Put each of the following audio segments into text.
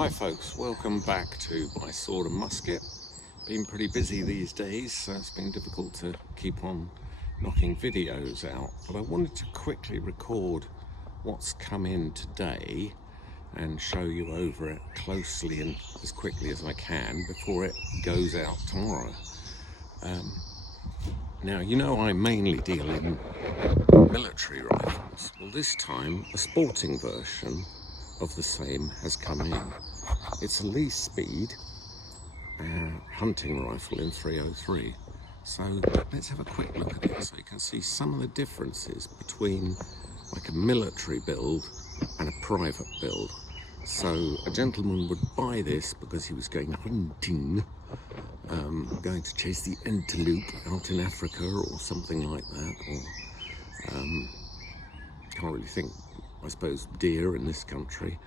Hi folks, welcome back to my sword and musket. Been pretty busy these days, so it's been difficult to keep on knocking videos out, but I wanted to quickly record what's come in today and show you over it closely and as quickly as I can before it goes out tomorrow. Now, you know I mainly deal in military rifles. Well, this time a sporting version of the same has come in. It's a Lee Speed hunting rifle in 303. So let's have a quick look at it so you can see some of the differences between like a military build and a private build. So a gentleman would buy this because he was going hunting, going to chase the antelope out in Africa or something like that, or can't really think, I suppose, deer in this country.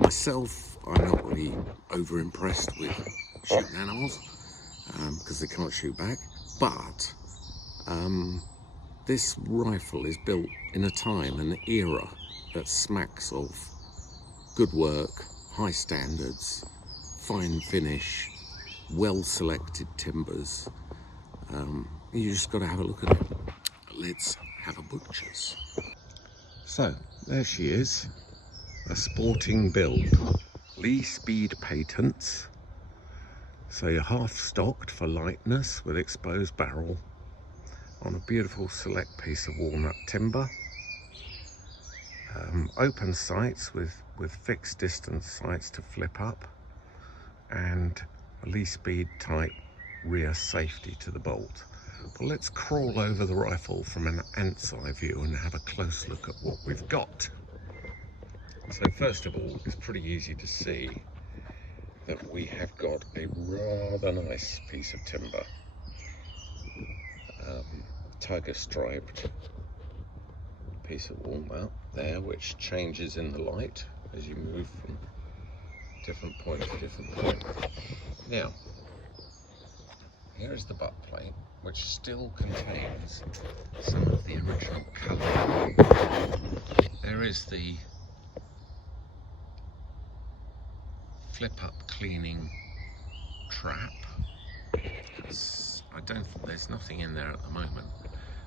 Myself, I'm not really over impressed with shooting animals because they can't shoot back, but this rifle is built in a time, an era that smacks of good work, high standards, fine finish, well selected timbers. You just got to have a look at it. Let's have a butcher's. So there she is, a sporting build. Lee Speed patents. So you're half stocked for lightness with exposed barrel on a beautiful select piece of walnut timber. Open sights with fixed distance sights to flip up, and a Lee Speed type rear safety to the bolt. But let's crawl over the rifle from an ant's eye view and have a close look at what we've got. So first of all, it's pretty easy to see that we have got a rather nice piece of timber, tiger striped piece of walnut there, which changes in the light as you move from different point to different point. Now, here is the butt plate, which still contains some of the original colour. There is the flip-up cleaning trap. There's nothing in there at the moment,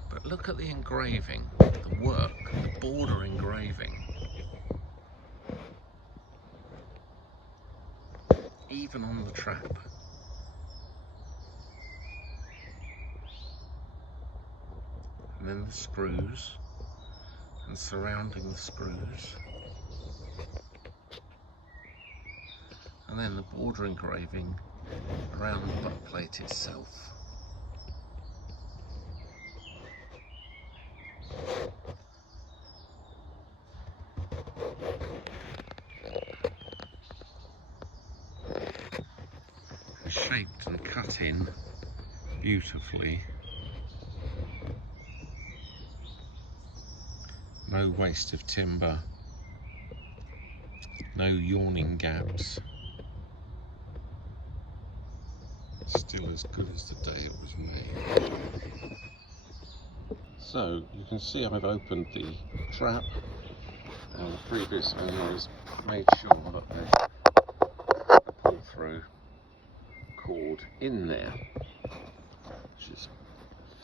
but look at the engraving, the work, the border engraving. Even on the trap. And then the screws, and surrounding the screws. And then the border engraving around the butt plate itself. Shaped and cut in beautifully. No waste of timber, no yawning gaps. Still as good as the day it was made. So you can see I've opened the trap, and the previous owner has made sure that the pull through cord in there, which is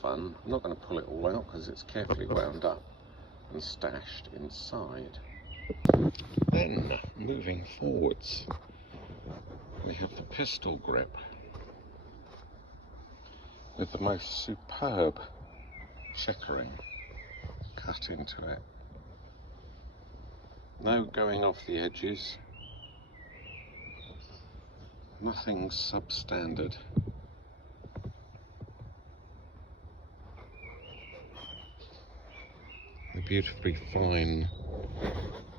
fun. I'm not going to pull it all out because it's carefully wound up and stashed inside. Then moving forwards, we have the pistol grip with the most superb checkering cut into it. No going off the edges, nothing substandard. The beautifully fine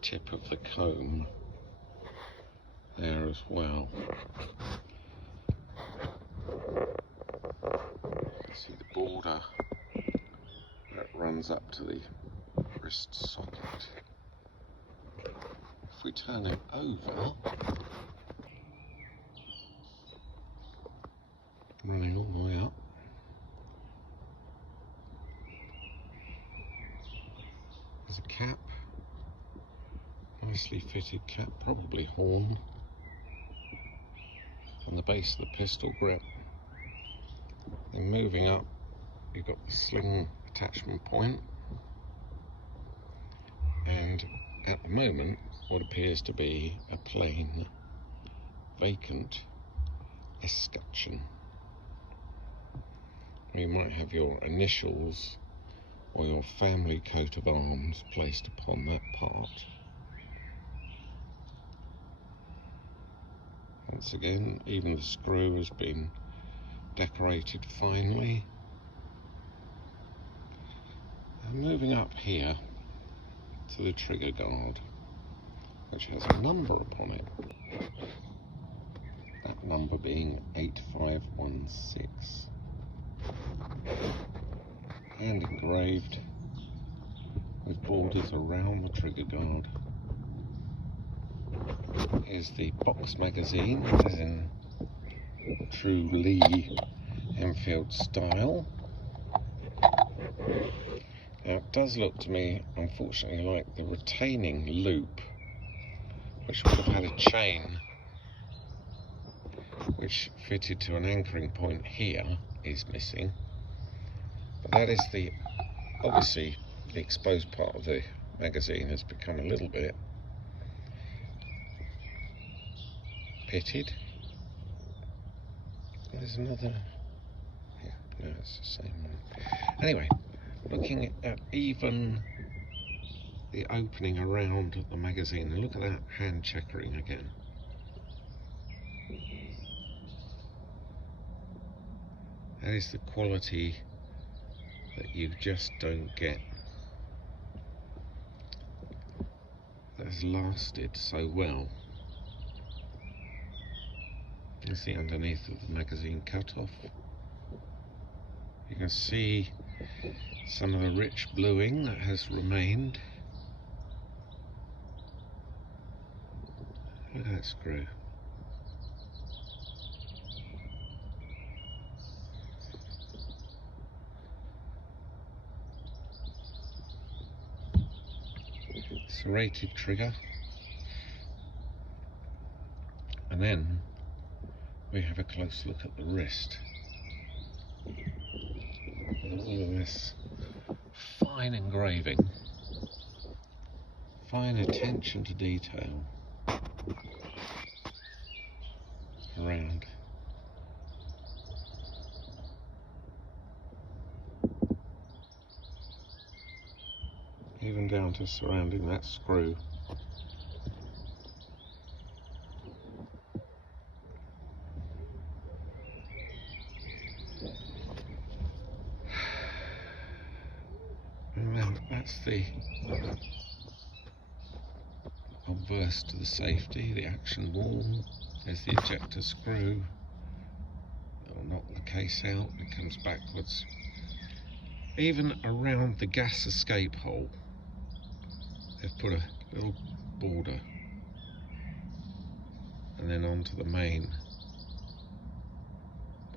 tip of the comb there as well. See the border that runs up to the wrist socket. If we turn it over, running all the way up, there's a cap, nicely fitted cap, probably horn. from the base of the pistol grip. And moving up, you've got the sling attachment point, and at the moment what appears to be a plain vacant escutcheon. You might have your initials or your family coat of arms placed upon that part. Once again, even the screw has been decorated finely. And moving up here to the trigger guard, which has a number upon it. That number being 8516. And engraved with borders around the trigger guard is the box magazine, as in true Lee Enfield style. Now it does look to me, unfortunately, like the retaining loop, which would have had a chain which fitted to an anchoring point here, is missing. But that is obviously the exposed part of the magazine has become a little bit pitted. There's another, yeah, no, it's the same one. Anyway, looking at even the opening around the magazine, and look at that hand checkering again. That is the quality that you just don't get, that has lasted so well. There's the underneath of the magazine cut-off. You can see some of the rich bluing that has remained. Look at that screw. Serrated trigger. And then we have a close look at the wrist. With all of this fine engraving, fine attention to detail around. Even down to surrounding that screw. And then that's the obverse to the safety, the action wall. There's the ejector screw. It'll knock the case out, it comes backwards. Even around the gas escape hole, they've put a little border, and then onto the main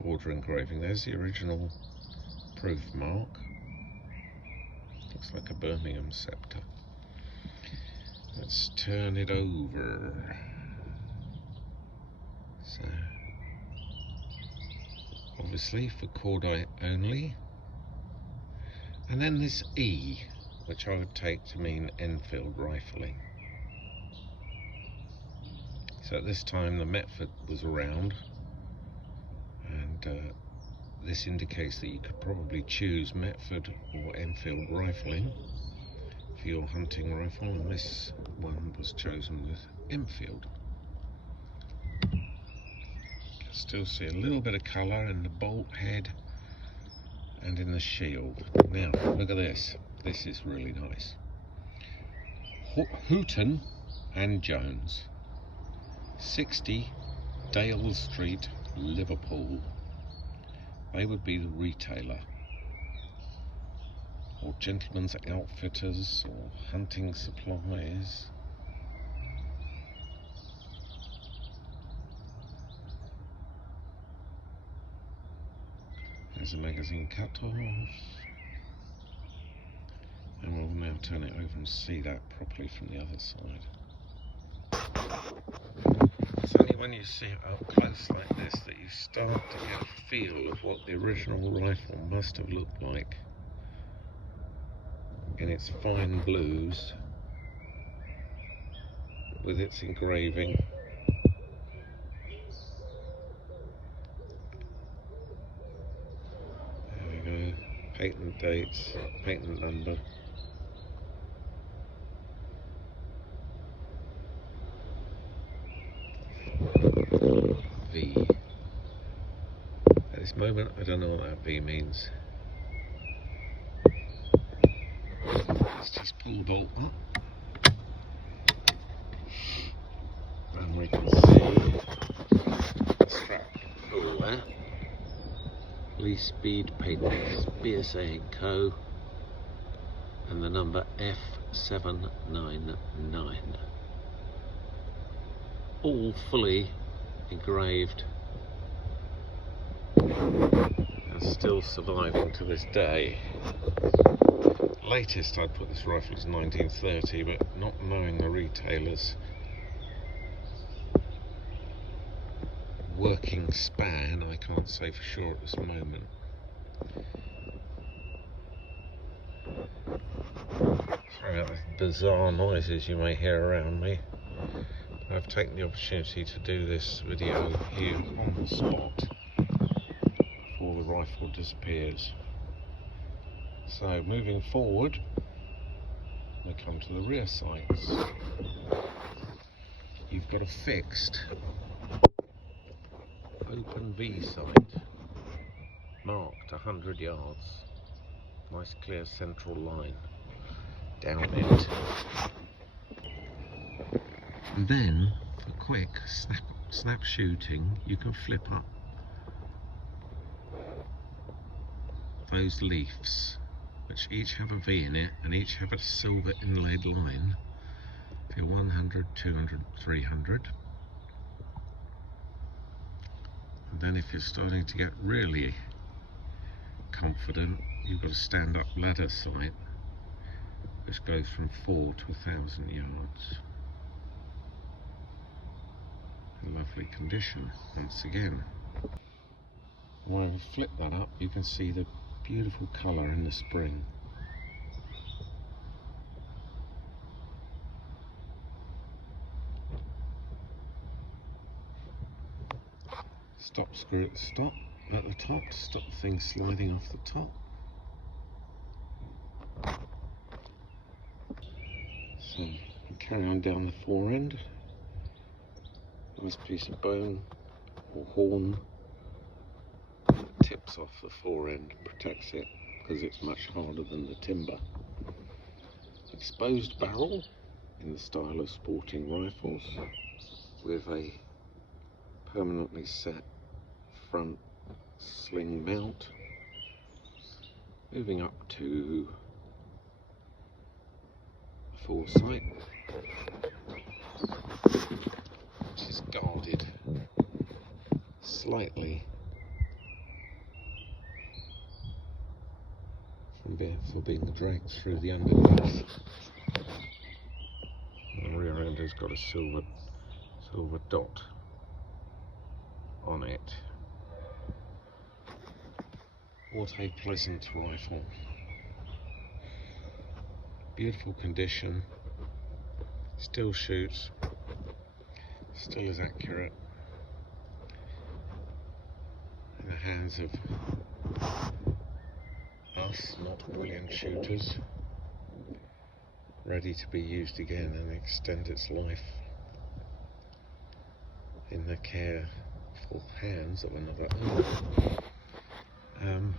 border engraving. There's the original proof mark. Looks like a Birmingham scepter. Let's turn it over. So, obviously for cordite only. And then this E, which I would take to mean Enfield rifling. So at this time the Metford was around, and this indicates that you could probably choose Metford or Enfield rifling for your hunting rifle, and this one was chosen with Enfield. Still see a little bit of colour in the bolt head and in the shield. Now look at this. This is really nice. Hooton and Jones, 60 Dale Street, Liverpool. They would be the retailer, or gentlemen's outfitters, or hunting supplies. There's a magazine cut off, and we'll now turn it over and see that properly from the other side. So anyway, when you see it up close like this that you start to get a feel of what the original rifle must have looked like in its fine blues with its engraving. There we go, patent dates, patent number. V. At this moment I don't know what that V means. Let's just pull the bolt up and we can see the strap pull there. Lee Speed Patents, B.S.A. & Co. and the number F799. All fully engraved and still surviving to this day. Latest I'd put this rifle is 1930, but not knowing the retailers' working span, I can't say for sure at this moment. Sorry about the bizarre noises you may hear around me. I've taken the opportunity to do this video here on the spot before the rifle disappears. So moving forward, we come to the rear sights. You've got a fixed open V sight marked 100 yards. Nice clear central line down it. And then for quick snap shooting, you can flip up those leaves, which each have a V in it and each have a silver inlaid line for 100, 200, 300. And then if you're starting to get really confident, you've got a stand-up ladder sight which goes from 4 to 1,000 yards. In lovely condition once again. When we flip that up, you can see the beautiful colour in the spring. Stop screw at the top to stop things sliding off the top. So we carry on down the fore end. Nice piece of bone or horn tips off the fore end, protects it because it's much harder than the timber. Exposed barrel in the style of sporting rifles with a permanently set front sling mount. Moving up to foresight, which is guarded slightly for being dragged through the underneath. The rear end has got a silver dot on it. What a pleasant rifle. Beautiful condition, still shoots, still is accurate in the hands of us, not brilliant shooters, ready to be used again and extend its life in the careful hands of another owner.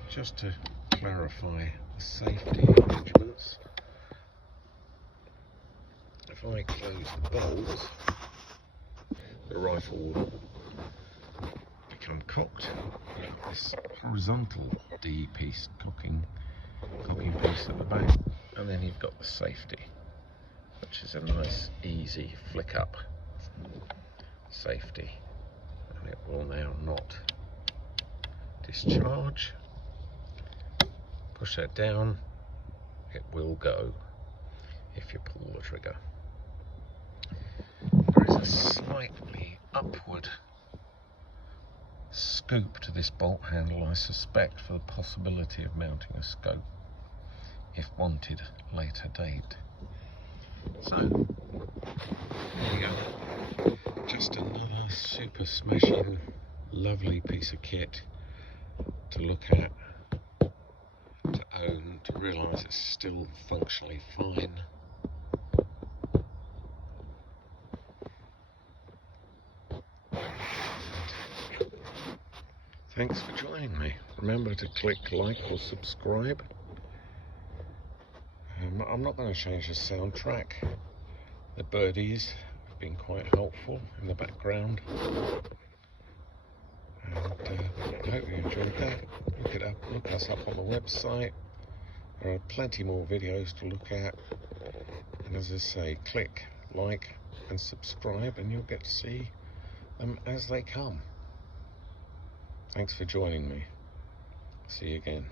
Just to clarify the safety arrangements, if I close the bolt, the rifle will become cocked. This horizontal D piece cocking piece at the back, and then you've got the safety, which is a nice easy flick up safety, and it will now not discharge. Push that down, it will go if you pull the trigger. There is a slightly upward scoop to this bolt handle, I suspect, for the possibility of mounting a scope if wanted later date. So there you go, just another super smashing lovely piece of kit to look at, to own, to realise it's still functionally fine. Thanks for joining me. Remember to click like or subscribe. I'm not going to change the soundtrack. The birdies have been quite helpful in the background. And I hope you enjoyed that. Look us up on the website. There are plenty more videos to look at. And as I say, click like and subscribe and you'll get to see them as they come. Thanks for joining me. See you again.